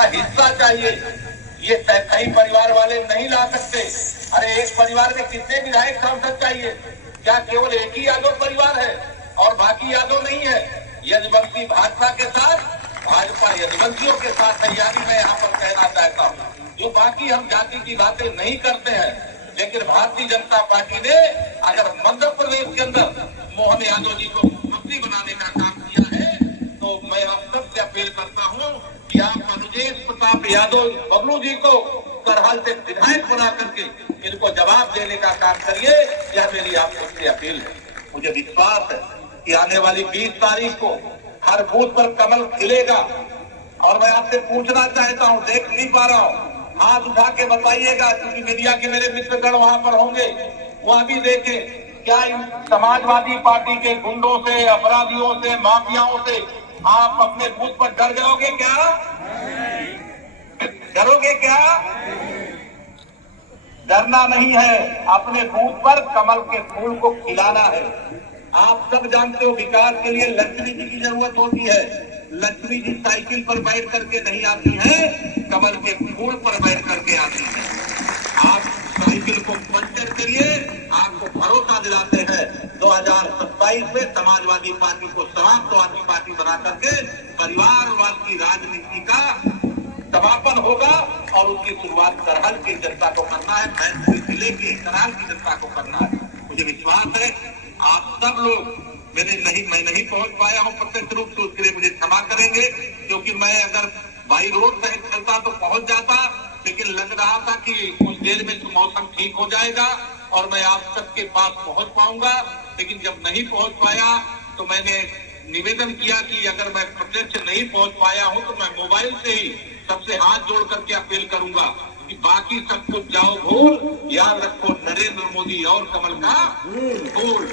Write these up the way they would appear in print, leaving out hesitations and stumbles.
का हिस्सा चाहिए। ये कई परिवार वाले नहीं ला सकते। अरे एक परिवार में कितने विधायक सांसद चाहिए? क्या केवल एक ही यादव परिवार है और बाकी यादव नहीं है? यदुवंशी भाजपा के साथ, भाजपा यदुवंशियों के साथ तैयारी में यहाँ पर कहना चाहता हूँ। जो बाकी हम जाति की बातें नहीं करते हैं, लेकिन भारतीय जनता पार्टी ने अगर मध्य प्रदेश के अंदर मोहन यादव जी को मुख्यमंत्री बनाने का काम किया है, तो मैं आप सबसे अपील करता हूँ कि आप अनुजेश प्रताप यादव बबलू जी को करहल से विधायक बना करके इनको जवाब देने का काम करिए। यह मेरी आप सबसे अपील है। मुझे विश्वास है कि आने वाली 20 तारीख को हर बूथ पर कमल खिलेगा। और मैं आपसे पूछना चाहता हूँ, देख नहीं पा रहा हूँ, हाथ उठा के बताइएगा, क्योंकि मीडिया के मेरे मित्रगण वहां पर होंगे, वह भी देखें। क्या इन समाजवादी पार्टी के गुंडों से, अपराधियों से, माफियाओं से आप अपने बूथ पर डर जाओगे क्या? डरोगे क्या? डरना नहीं है, अपने बूथ पर कमल के फूल को खिलाना है। आप सब जानते हो, विकास के लिए लक्ष्मी जी की जरूरत होती है। लक्ष्मी जी साइकिल पर बैठ करके नहीं आती हैं, कमल के फूल पर बैठ करके आती हैं। आप साइकिल को पंचर करिए, आपको भरोसा दिलाते हैं 2027 में समाजवादी पार्टी को समाजवादी पार्टी बना करके परिवारवाद की राजनीति का समापन होगा और उसकी शुरुआत करहल की जनता को करना है, मैनपुरी जिले की करहल की जनता को करना है। मुझे विश्वास है आप सब लोग मैं नहीं पहुंच पाया हूं प्रत्यक्ष रूप से, उसके लिए मुझे क्षमा करेंगे, क्योंकि मैं अगर बाई रोड से चलता तो पहुंच जाता, लेकिन लग रहा था कि कुछ देर में तो मौसम ठीक हो जाएगा और मैं आप सबके पास पहुंच पाऊंगा। लेकिन जब नहीं पहुंच पाया तो मैंने निवेदन किया कि अगर मैं प्रत्यक्ष नहीं पहुंच पाया हूं तो मैं मोबाइल से ही सबसे हाथ जोड़ करके अपील करूंगा कि बाकी सब कुछ जाओ भूल, याद रखो नरेंद्र मोदी और कमल का फूल।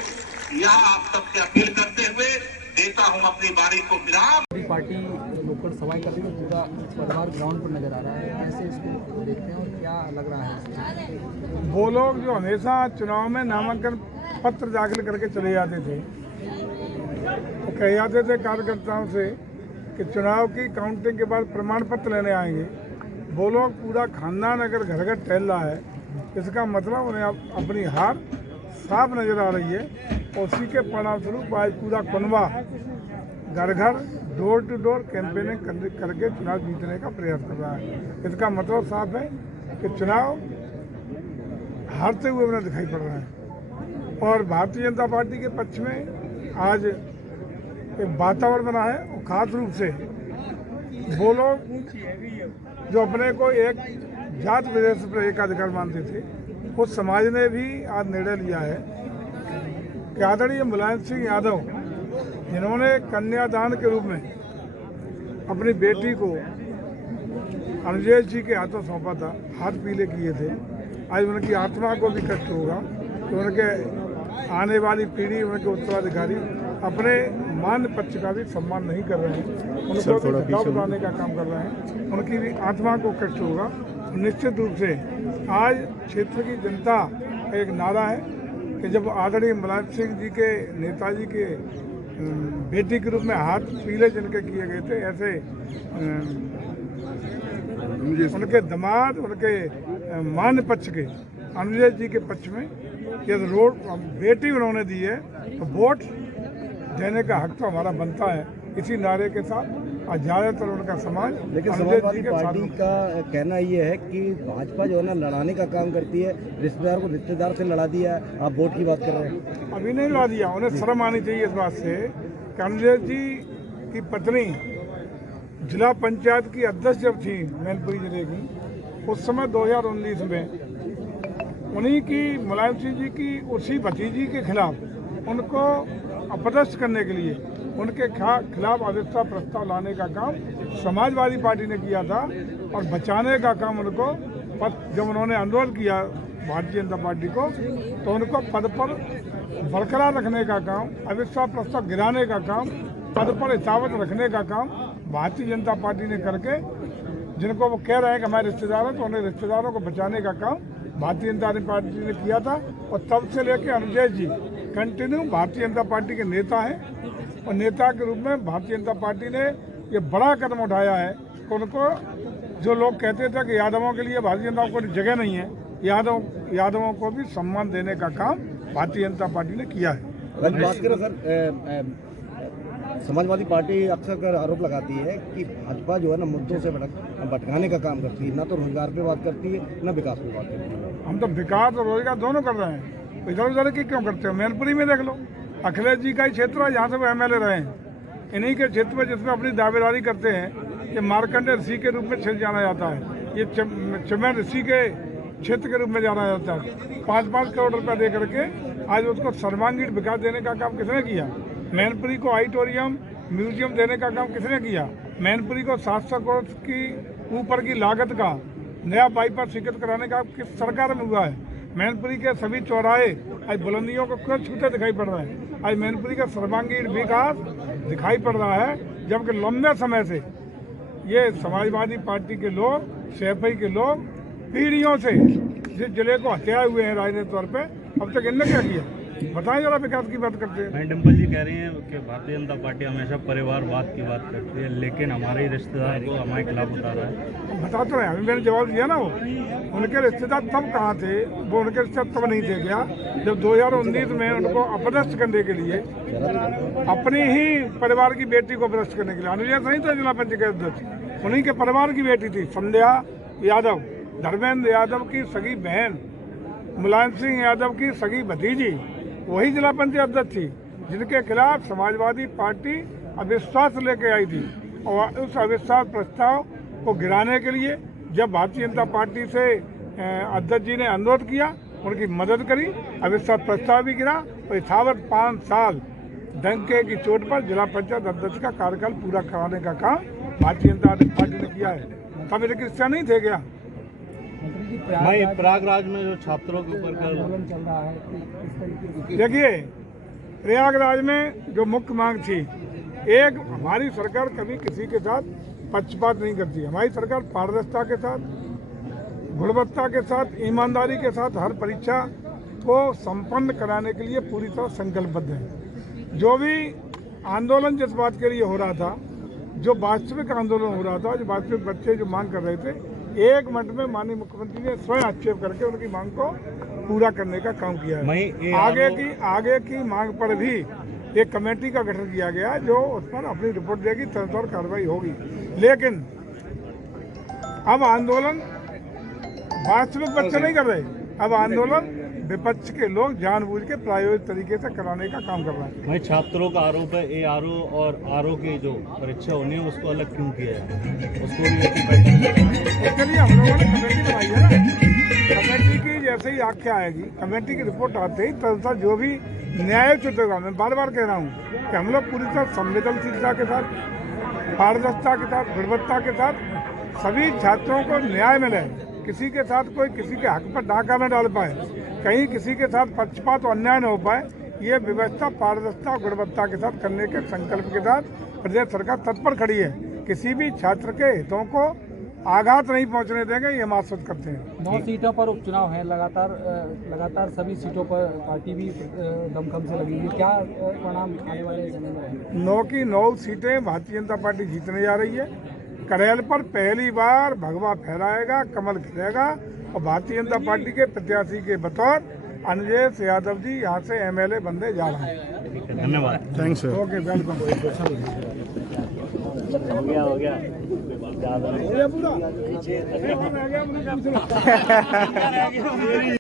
यह आप सबसे अपील करते हुए देता हूं अपनी बारी को विराम। पार्टी लोकल सवाई करते हुए पूरा परिवार ग्राउंड पर नजर आ रहा है, कैसे इसको देखते हैं और क्या लग रहा है? वो लोग जो हमेशा चुनाव में नामांकन पत्र दाखिल करके चले जाते थे, तो कह जाते थे कार्यकर्ताओं से कि चुनाव की काउंटिंग के बाद प्रमाण पत्र लेने आएंगे। वो लोग पूरा खानदान अगर घर घर टहल रहा है, इसका मतलब उन्हें अपनी हार साफ नजर आ रही है। और उसी के परिणाम स्वरूप आज पूरा कुनबा घर घर डोर टू डोर कैंपेनिंग करके चुनाव जीतने का प्रयास कर रहा है। इसका मतलब साफ है कि चुनाव हारते हुए उन्हें दिखाई पड़ रहा है। और भारतीय जनता पार्टी के पक्ष में आज एक वातावरण बना है, और खास रूप से वो लोग जो अपने को एक जात विशेष पर एक अधिकार मानते थे, उस समाज ने भी आज निर्णय लिया है कि आदरणीय मुलायम सिंह यादव, जिन्होंने कन्यादान के रूप में अपनी बेटी को अनुजेश जी के हाथों सौंपा था, हाथ पीले किए थे, आज उनकी आत्मा को भी कष्ट होगा तो उनके आने वाली पीढ़ी, उनके उत्तराधिकारी अपने मान्य पक्ष का भी सम्मान नहीं कर रहे हैं, उनको भी घटाव बनाने का काम कर रहे हैं, उनकी भी आत्मा को कष्ट होगा। निश्चित रूप से आज क्षेत्र की जनता का एक नारा है कि जब आदरणीय मुलायम सिंह जी के नेताजी के बेटी के रूप में हाथ पीले जिनके किए गए थे, ऐसे उनके दामाद, उनके मान्य पक्ष के अनुजेश जी के पक्ष में यदि रोड बेटी उन्होंने दी है तो वोट देने का हक तो हमारा बनता है। इसी नारे के साथ आज ज़्यादातर उनका समाज, लेकिन समाजवादी पार्टी का कहना ये है कि भाजपा जो है ना लड़ाने का काम करती है, रिश्तेदार को रिश्तेदार से लड़ा दिया है। आप वोट की बात कर रहे हैं? अभी नहीं लड़ा दिया, उन्हें शर्म आनी चाहिए इस बात से कि अनुजेश जी की पत्नी जिला पंचायत की अध्यक्ष जब थी मैनपुरी जिले की, उस समय 2019 में उन्हीं की मुलायम सिंह जी की उसी भतीजी के खिलाफ उनको अपदस्थ करने के लिए उनके खिलाफ अविश्वास प्रस्ताव लाने का काम समाजवादी पार्टी ने किया था, और बचाने का काम उनको जब उन्होंने अनुरोध किया भारतीय जनता पार्टी को, तो उनको पद पर बरकरार रखने का काम, अविश्वास प्रस्ताव गिराने का काम, पद पर हिसाबत रखने का काम भारतीय जनता पार्टी ने करके, जिनको वो कह रहे हैं कि हमारे रिश्तेदार हैं, तो उन्हें रिश्तेदारों को बचाने का काम भारतीय जनता पार्टी ने किया था। और तब से लेकर अनुजेश जी कंटिन्यू भारतीय जनता पार्टी के नेता हैं, और नेता के रूप में भारतीय जनता पार्टी ने ये बड़ा कदम उठाया है उनको जो लोग कहते थे कि यादवों के लिए भारतीय जनता पार्टी जगह नहीं है, यादवों को भी सम्मान देने का काम भारतीय जनता पार्टी ने किया है। बात करें सर, समाजवादी पार्टी अक्सर आरोप लगाती है कि भाजपा जो है ना मुद्दों से भटकाने का काम करती है, ना तो रोजगार पे बात करती है, ना विकास पे बात करती है। हम तो विकास और रोजगार दोनों कर रहे हैं, इधर उधर की क्यों करते हो? मैनपुरी में देख लो, अखिलेश जी का ही क्षेत्र है, यहाँ से वो MLA रहे हैं। इन्हीं के क्षेत्र में जिसमें अपनी दावेदारी करते हैं कि मार्कंडे ऋषि के रूप में क्षेत्र जाना जाता है, ये चमन ऋषि के क्षेत्र के रूप में जाना जाता है। 5-5 करोड़ रुपया दे करके आज उसको सर्वांगीण विकास देने का काम किसने किया? मैनपुरी को ऑडिटोरियम म्यूजियम देने का काम किसने किया? मैनपुरी को 700 करोड़ की ऊपर की लागत का नया बाईपास स्वीकृत कराने का किस सरकार में हुआ है? मैनपुरी के सभी चौराहे आज बुलंदियों को क्यों छूते दिखाई पड़ रहे हैं? आज मैनपुरी का सर्वांगीण विकास दिखाई पड़ रहा है, जबकि लंबे समय से ये समाजवादी पार्टी के लोग, शेफई के लोग पीढ़ियों से जिस जिले को हत्याए हुए हैं राजनीतिक तौर पे, अब तक इनने क्या किया? बताएं जरा, विकास की बात करते हैं। डिम्पल जी कह रही हैं कि भारतीय जनता पार्टी हमेशा परिवारवाद की बात करती है, लेकिन हमारे ही रिश्तेदार को हमारे खिलाफ बता रहा है। बता तो रहे, अभी मैंने जवाब दिया ना, वो उनके रिश्तेदार तब कहाँ थे? वो उनके रिश्तेदार तब नहीं थे क्या जब 2019 में उनको अपदस्थ करने के लिए, अपनी ही परिवार की बेटी को अपदस्थ करने के लिए, अनुजा नहीं था जिला पंचायत अध्यक्ष, उन्हीं के परिवार की बेटी थी संध्या यादव, धर्मेंद्र यादव की सगी बहन, मुलायम सिंह यादव की सगी भतीजी, वही जिला पंचायत अध्यक्ष थी, जिनके खिलाफ समाजवादी पार्टी अविश्वास लेके आई थी। और उस अविश्वास प्रस्ताव को गिराने के लिए जब भारतीय जनता पार्टी से अध्यक्ष जी ने अनुरोध किया, उनकी मदद करी, अविश्वास प्रस्ताव भी गिरा, और यथावत 5 साल डंके की चोट पर जिला पंचायत अध्यक्ष का कार्यकाल पूरा कराने का काम भारतीय जनता पार्टी ने किया है। तब मेरे क्रिश्चियन नहीं थे क्या? भाई प्रयागराज में जो छात्रों के ऊपर आंदोलन चल रहा है, किस तरीके की देखिए, प्रयागराज में जो मुख्य मांग थी, एक, हमारी सरकार कभी किसी के साथ पक्षपात नहीं करती। हमारी सरकार पारदर्शिता के साथ, गुणवत्ता के साथ, ईमानदारी के साथ हर परीक्षा को संपन्न कराने के लिए पूरी तरह संकल्पबद्ध है। जो भी आंदोलन जिस बात के लिए हो रहा था, जो वास्तविक आंदोलन हो रहा था, जो वास्तविक बच्चे जो मांग कर रहे थे, 1 मिनट में माननीय मुख्यमंत्री ने स्वयं आक्षेप करके उनकी मांग को पूरा करने का काम किया है। आगे की मांग पर भी एक कमेटी का गठन किया गया, जो उस पर अपनी रिपोर्ट देगी, तदनुसार कार्रवाई होगी। लेकिन अब आंदोलन वास्तविक बच्चे नहीं कर रहे, अब आंदोलन विपक्ष के लोग जानबूझ के प्रायोजित तरीके से कराने का काम कर रहे हैं। भाई छात्रों का आरोप है, ARO और RO की जो परीक्षा होनी है उसको अलग क्यों किया है? उसको भी उसके लिए हम लोगों ने कमेटी बनाई है ना। कमेटी की जैसे ही आख्या आएगी, कमेटी की रिपोर्ट आते ही तदनुसार जो भी न्यायोचित होगा, मैं बार बार कह रहा हूँ कि हम लोग पूरी तरह संवेदनशीलता के साथ, पारदर्शिता के साथ, गुणवत्ता के साथ सभी छात्रों को न्याय मिले, किसी के साथ कोई किसी के हक पर डाका न डाल पाए, कहीं किसी के साथ पक्षपात और अन्याय न हो पाए, ये व्यवस्था पारदर्शिता और गुणवत्ता के साथ करने के संकल्प के साथ प्रदेश सरकार तत्पर खड़ी है। किसी भी छात्र के हितों को आघात नहीं पहुंचने देंगे, ये हम आश्वस्त करते हैं। 9 सीटों पर उपचुनाव है, लगातार सभी सीटों पर पार्टी भी दमखम से लगी है, क्या परिणाम आने वाले समय में रहेंगे? 9 की 9 सीटें भारतीय जनता पार्टी जीतने जा रही है। करेल पर पहली बार भगवा फहराएगा, कमल खिलेगा, और भारतीय जनता पार्टी के प्रत्याशी के बतौर अनुजेश यादव जी यहाँ से MLA बनने जा रहे हैं। धन्यवाद। Thanks sir. Okay, welcome. हो गया पूरा